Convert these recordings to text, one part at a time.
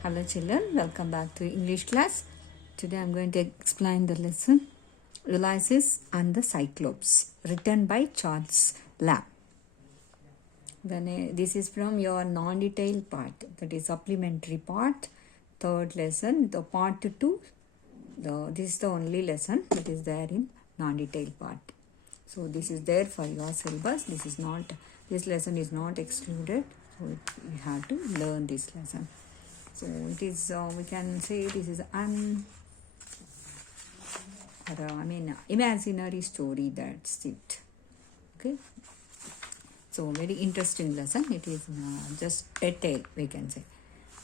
Hello children, welcome back to English class. Today I am going to explain the lesson Ulysses and the Cyclops, written by Charles Lamb. This is from your non-detailed part, that is supplementary part, third lesson, the part 2. This is the only lesson that is there in non-detailed part. So this is there for your syllabus. This lesson is not excluded. So you have to learn this lesson. So it is, we can say this is imaginary story, that's it. Okay. So very interesting lesson. It is just a tale, we can say.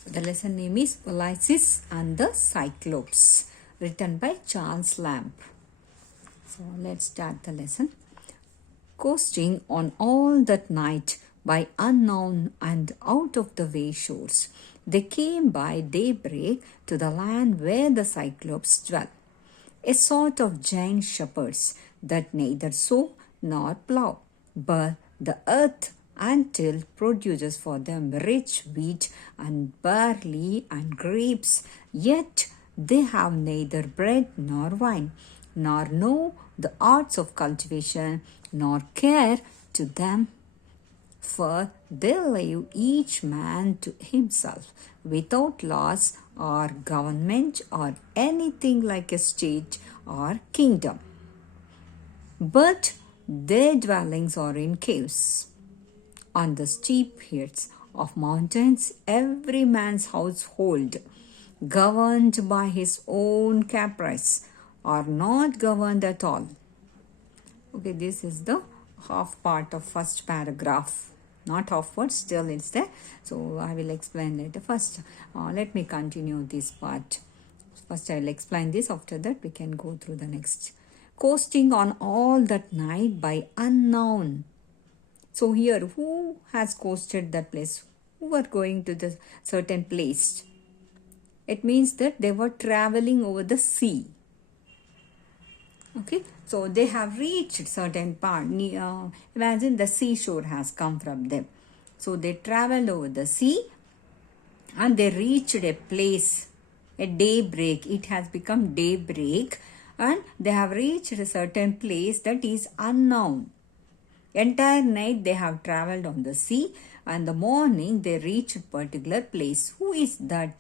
So the lesson name is Ulysses and the Cyclops, written by Charles Lamb. So let's start the lesson. Coasting on all that night by unknown and out of the way shores, they came by daybreak to the land where the Cyclops dwell, a sort of giant shepherds that neither sow nor plough, but the earth until produces for them rich wheat and barley and grapes, yet they have neither bread nor wine, nor know the arts of cultivation, nor care to them, for they live each man to himself, without laws or government or anything like a state or kingdom. But their dwellings are in caves. On the steep heights of mountains, every man's household, governed by his own caprice, are not governed at all. Okay, this is the half part of first paragraph. Not half part, still it's there. So I will explain later. First, let me continue this part. First I will explain this. After that we can go through the next. Coasting on all that night by unknown. So here, who has coasted that place? Who were going to the certain place? It means that they were traveling over the sea. Okay, so they have reached certain part. Imagine the seashore has come from them. So they traveled over the sea and they reached a place, a daybreak. It has become daybreak and they have reached a certain place that is unknown. Entire night they have traveled on the sea and the morning they reached a particular place. Who is that?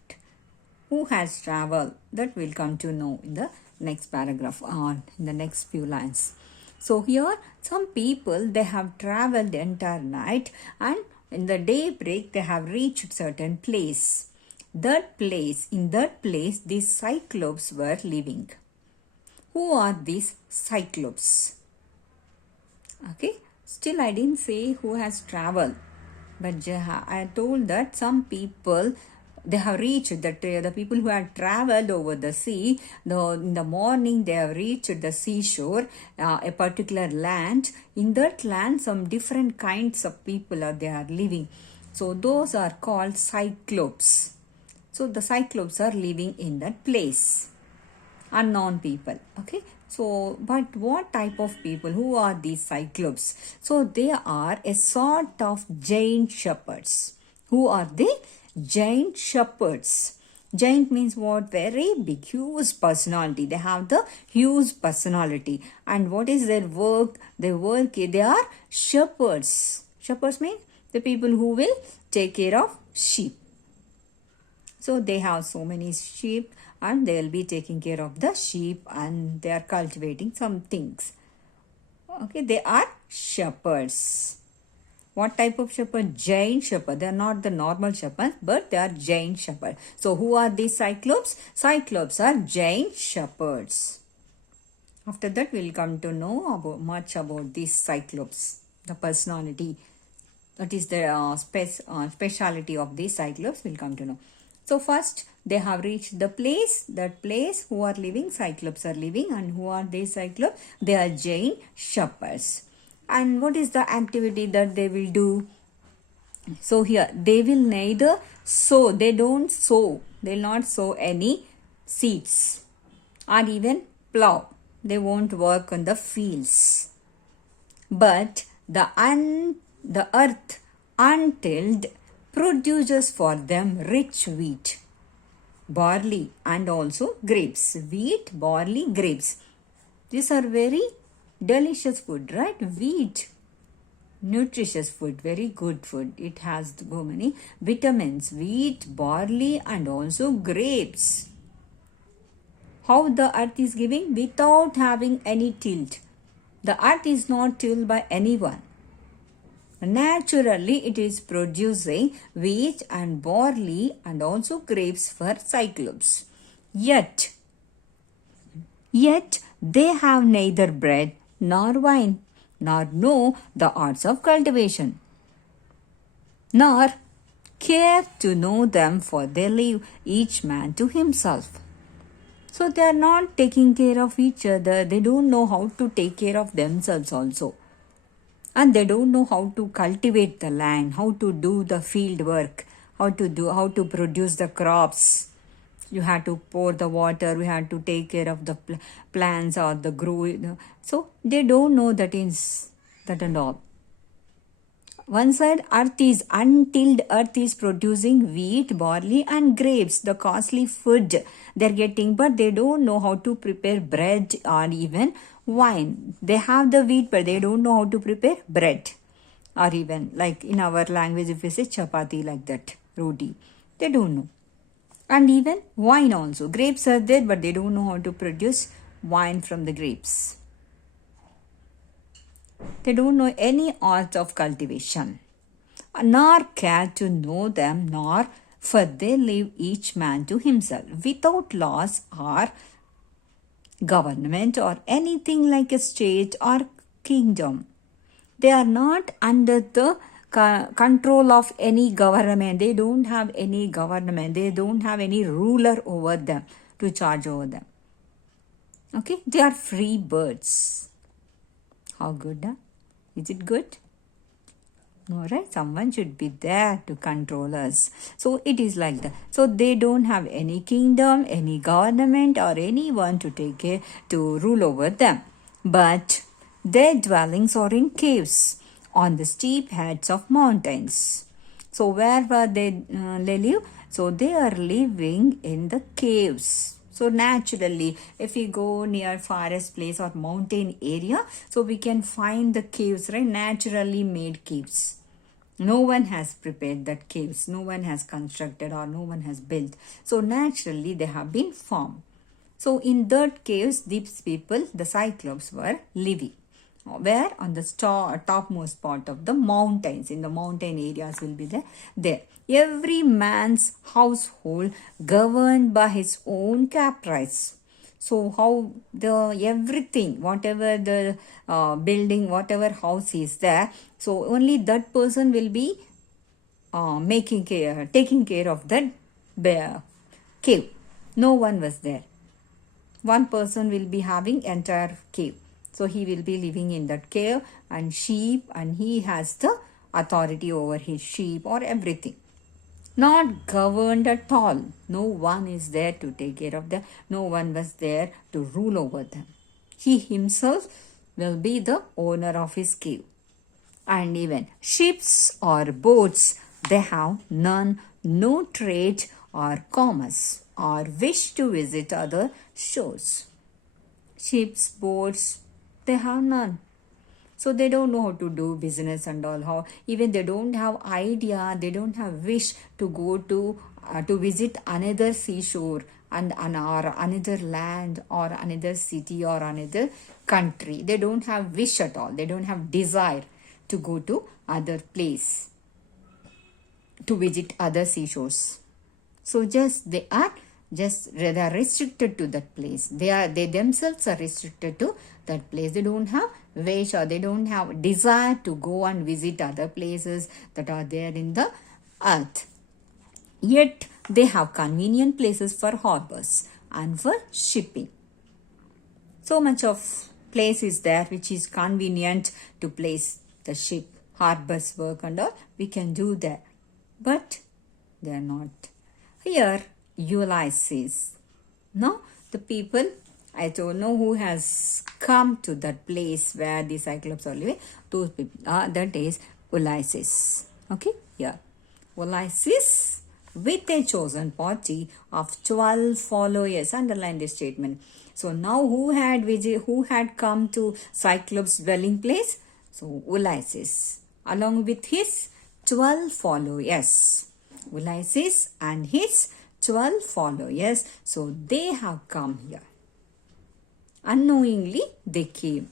Who has traveled? That we'll come to know in the next paragraph or in the next few lines. So here some people, they have traveled the entire night and in the daybreak they have reached certain place. In that place these Cyclops were living. Who are these Cyclops? Okay, still I didn't say who has traveled, but I told that some people, they have reached the people who have traveled over the sea. In the morning they have reached the seashore, a particular land. In that land some different kinds of people they are living. So those are called Cyclops. So the Cyclops are living in that place. Unknown people. Okay. So, but what type of people? Who are these Cyclops? So they are a sort of giant shepherds. Who are they? Giant shepherds. Giant means what? Very big, huge personality. They have the huge personality. And what is their work? Their work, they are shepherds. Shepherds mean the people who will take care of sheep. So they have so many sheep and they will be taking care of the sheep and they are cultivating some things. Okay, they are shepherds. What type of shepherd? Giant shepherd. They are not the normal shepherds, but they are giant shepherds. So who are these Cyclops? Cyclops are giant shepherds. After that we will come to know much about these Cyclops, the personality. That is the speciality of these Cyclops. We will come to know. So first they have reached the place. That place, who are living? Cyclops are living. And who are these Cyclops? They are giant shepherds. And what is the activity that they will do? So here they will neither sow. They don't sow. They will not sow any seeds or even plow. They won't work on the fields. But the earth untilled produces for them rich wheat barley, and also grapes. Wheat, barley, grapes. These are very delicious food, right? Wheat, nutritious food, very good food. It has so many vitamins. Wheat, barley, and also grapes. How the earth is giving? Without having any tilt. The earth is not tilled by anyone. Naturally, it is producing wheat and barley and also grapes for Cyclops. Yet they have neither bread nor wine, nor know the arts of cultivation, nor care to know them, for they live each man to himself. So they are not taking care of each other. They don't know how to take care of themselves also. And they don't know how to cultivate the land, how to do the field work, how to produce the crops. You have to pour the water, we have to take care of the plants or the grow. So they don't know that and all. One side, untilled earth is producing wheat, barley, and grapes, the costly food they're getting, but they don't know how to prepare bread or even wine. They have the wheat, but they don't know how to prepare bread. Or even, like in our language, if we say chapati, like that, roti, they don't know. And even wine also. Grapes are there, but they don't know how to produce wine from the grapes. They don't know any art of cultivation, nor care to know them, nor for they live each man to himself, without laws or government or anything like a state or kingdom. They are not under the control of any government. They don't have any government. They don't have any ruler over them to charge over them. Okay, they are free birds. How good, huh? Is it good? No, right? Someone should be there to control us. So it is like that. So they don't have any kingdom, any government, or anyone to take care to rule over them. But their dwellings are in caves on the steep heads of mountains. So where were they live? So they are living in the caves. So naturally, if we go near forest place or mountain area, so we can find the caves, right? Naturally made caves. No one has prepared that caves. No one has constructed or no one has built. So naturally they have been formed. So in that caves, these people, the Cyclops, were living. Where? On the topmost part of the mountains. In the mountain areas will be there. Every man's household governed by his own caprice. So how everything, whatever the building, whatever house is there, so only that person will be taking care of that cave. No one was there. One person will be having entire cave. So he will be living in that cave and sheep, and he has the authority over his sheep or everything. Not governed at all. No one is there to take care of them. No one was there to rule over them. He himself will be the owner of his cave. And even ships or boats, they have none, no trade or commerce or wish to visit other shores. Ships, boats, they have none. So they don't know how to do business and all. How even they don't have idea. They don't have wish to go to visit another seashore and or another land or another city or another country. They don't have wish at all. They don't have desire to go to other place to visit other seashores. So they are restricted to that place. They themselves are restricted to that place. They don't have wish or they don't have desire to go and visit other places that are there in the earth. Yet they have convenient places for harbors and for shipping. So much of place is there which is convenient to place the ship, harbors work and all. We can do that. But they are not. Here Ulysses. Now the people, I don't know who has come to that place where the Cyclops are living. Those people, that is Ulysses. Okay, yeah. Ulysses with a chosen party of 12 followers. Underline this statement. So now who had come to Cyclops' dwelling place? So Ulysses, along with his 12 followers. Ulysses and his 12 followers. So they have come here. Unknowingly they came.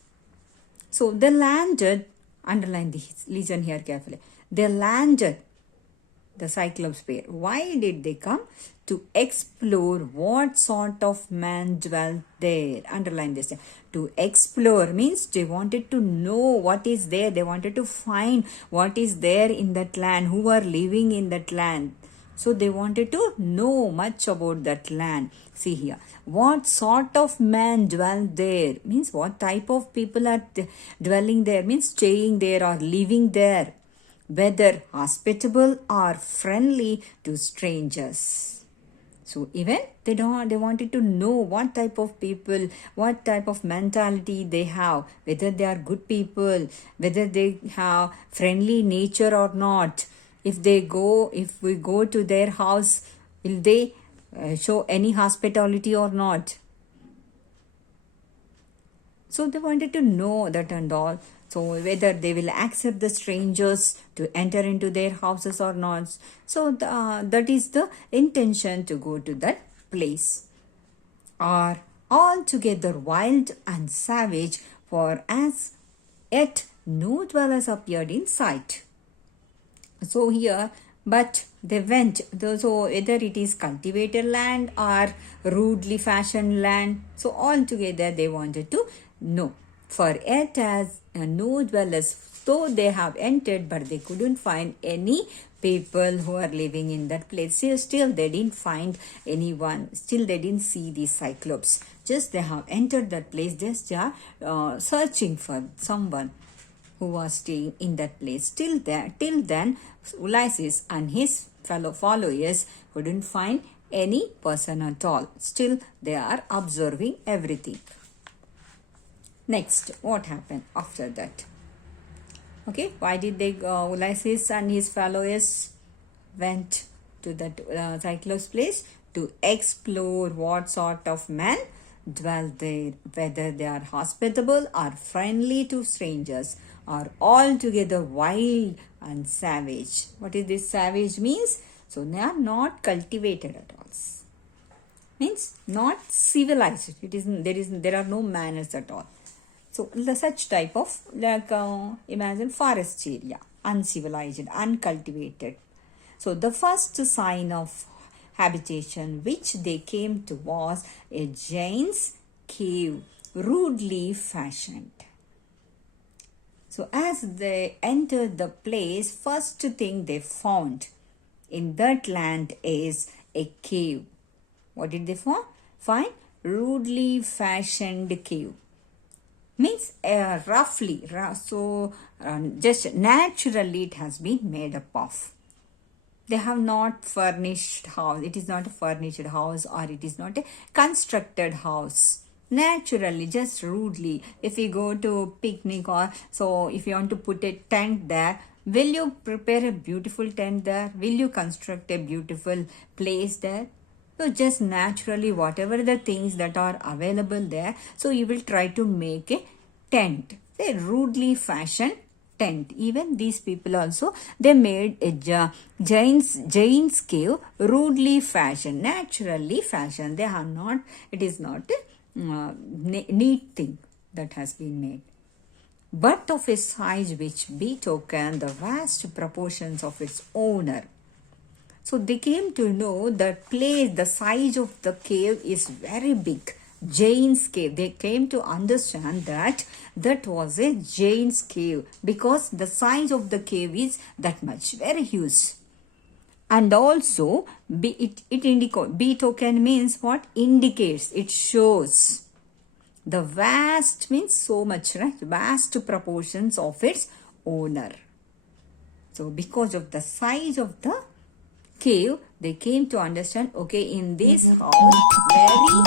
So they landed, underline this, listen here carefully. They landed the Cyclops pair. Why did they come? To explore what sort of man dwelt there. Underline this. To explore means they wanted to know what is there. They wanted to find what is there in that land, who are living in that land. So they wanted to know much about that land. See here. What sort of man dwelt there? Means what type of people are dwelling there? Means staying there or living there. Whether hospitable or friendly to strangers. So even they wanted to know what type of people, what type of mentality they have, whether they are good people, whether they have friendly nature or not. If we go to their house, will they show any hospitality or not? So they wanted to know that and all. So whether they will accept the strangers to enter into their houses or not. So that is the intention to go to that place. Are altogether wild and savage, for as yet no dwellers appeared in sight. So here, but they went, so whether it is cultivated land or rudely fashioned land, so altogether they wanted to know. For yet as no dwellers, though they have entered, but they couldn't find any people who are living in that place. Still they didn't find anyone. Still they didn't see the Cyclops. Just they have entered that place. Just they are searching for someone who was staying in that place. Till then, Ulysses and his fellow followers couldn't find any person at all. Still they are observing everything. Next, what happened after that? Okay, why did Ulysses and his followers went to that Cyclops place? To explore what sort of men dwell there, whether they are hospitable or friendly to strangers, or altogether wild and savage. What is this savage means? So they are not cultivated at all. Means not civilized. There are no manners at all. So such type of, like imagine forest area, uncivilized, uncultivated. So the first sign of habitation which they came to was a giant's cave, rudely fashioned. So as they entered the place, first thing they found in that land is a cave. What did they find? Rudely fashioned cave. Means just naturally it has been made up of. They have not furnished house. It is not a furnished house, or it is not a constructed house. Naturally, just rudely. If you go to picnic, or so if you want to put a tent there, will you prepare a beautiful tent there? Will you construct a beautiful place there? So just naturally, whatever the things that are available there, so you will try to make a tent, a rudely fashioned tent. Even these people also, they made a giant's cave, rudely fashioned, naturally fashioned. They have not, it is not a neat thing that has been made, but of a size which betokened the vast proportions of its owner. So they came to know that place, the size of the cave is very big. Giant's cave. They came to understand that that was a giant's cave, because the size of the cave is that much, very huge. And also, betoken means what? Indicates, it shows. The vast means so much, right? Vast proportions of its owner. So because of the size of the cave, they came to understand, okay, in this house, very